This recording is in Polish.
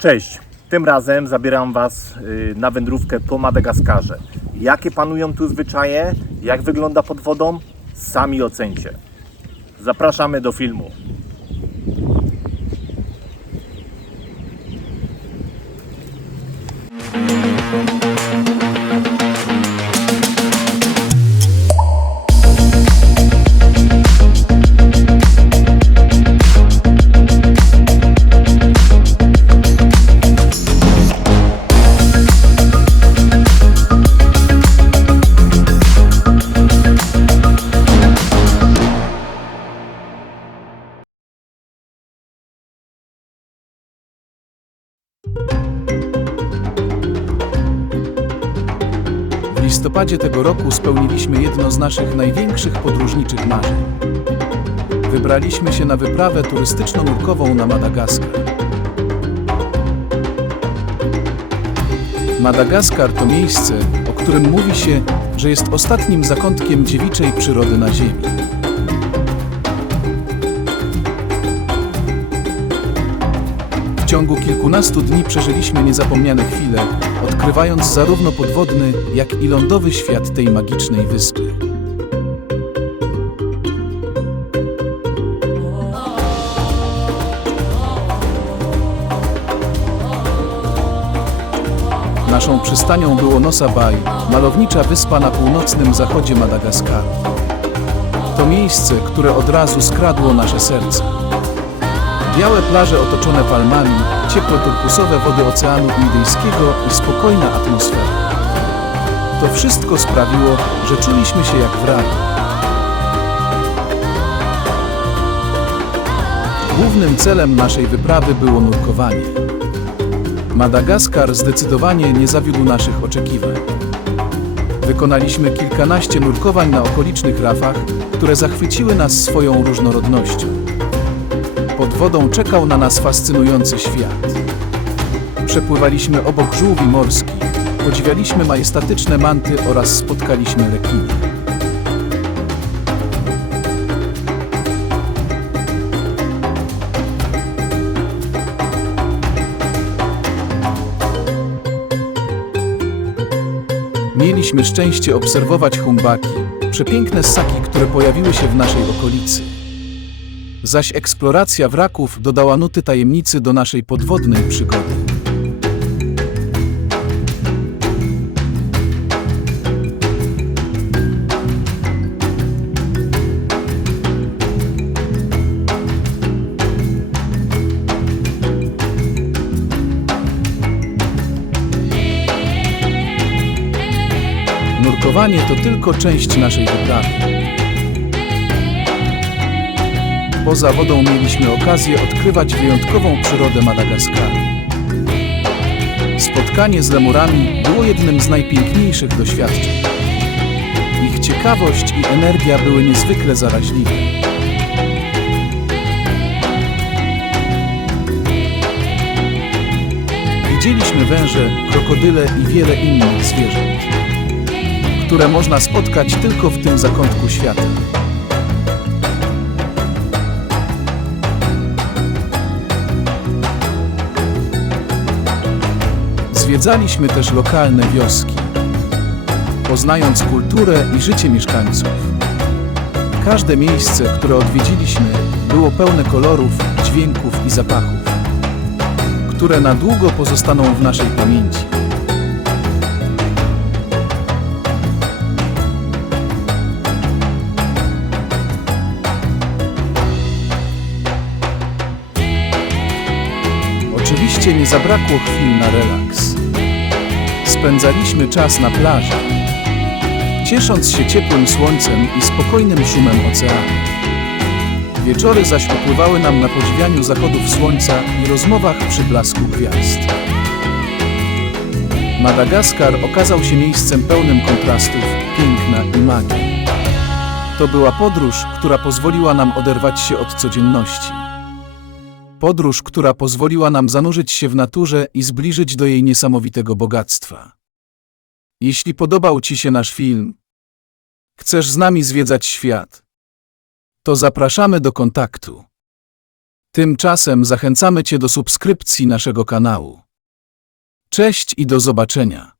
Cześć, tym razem zabieram Was y, na wędrówkę po Madagaskarze. Jakie panują tu zwyczaje, jak wygląda pod wodą, sami ocencie. Zapraszamy do filmu. W listopadzie tego roku spełniliśmy jedno z naszych największych podróżniczych marzeń. Wybraliśmy się na wyprawę turystyczno-nurkową na Madagaskar. Madagaskar to miejsce, o którym mówi się, że jest ostatnim zakątkiem dziewiczej przyrody na Ziemi. Ciągu kilkunastu dni przeżyliśmy niezapomniane chwile, odkrywając zarówno podwodny, jak i lądowy świat tej magicznej wyspy. Naszą przystanią było Nosa Bay, malownicza wyspa na północnym zachodzie Madagaskaru. To miejsce, które od razu skradło nasze serce. Białe plaże otoczone palmami, ciepłe turkusowe wody Oceanu Indyjskiego i spokojna atmosfera. To wszystko sprawiło, że czuliśmy się jak w raju. Głównym celem naszej wyprawy było nurkowanie. Madagaskar zdecydowanie nie zawiódł naszych oczekiwań. Wykonaliśmy kilkanaście nurkowań na okolicznych rafach, które zachwyciły nas swoją różnorodnością. Wodą czekał na nas fascynujący świat. Przepływaliśmy obok żółwi morskich, podziwialiśmy majestatyczne manty oraz spotkaliśmy rekiny. Mieliśmy szczęście obserwować humbaki, przepiękne ssaki, które pojawiły się w naszej okolicy. Zaś eksploracja wraków dodała nuty tajemnicy do naszej podwodnej przygody. Nurkowanie to tylko część naszej wyprawy. Poza wodą mieliśmy okazję odkrywać wyjątkową przyrodę Madagaskaru. Spotkanie z lemurami było jednym z najpiękniejszych doświadczeń. Ich ciekawość i energia były niezwykle zaraźliwe. Widzieliśmy węże, krokodyle i wiele innych zwierząt, które można spotkać tylko w tym zakątku świata. Zwiedzaliśmy też lokalne wioski, poznając kulturę i życie mieszkańców. Każde miejsce, które odwiedziliśmy, było pełne kolorów, dźwięków i zapachów, które na długo pozostaną w naszej pamięci. Oczywiście nie zabrakło chwil na relaks. Spędzaliśmy czas na plaży, ciesząc się ciepłym słońcem i spokojnym szumem oceanu. Wieczory zaś upływały nam na podziwianiu zachodów słońca i rozmowach przy blasku gwiazd. Madagaskar okazał się miejscem pełnym kontrastów, piękna i magii. To była podróż, która pozwoliła nam oderwać się od codzienności. Podróż, która pozwoliła nam zanurzyć się w naturze i zbliżyć do jej niesamowitego bogactwa. Jeśli podobał Ci się nasz film, chcesz z nami zwiedzać świat, to zapraszamy do kontaktu. Tymczasem zachęcamy Cię do subskrypcji naszego kanału. Cześć i do zobaczenia.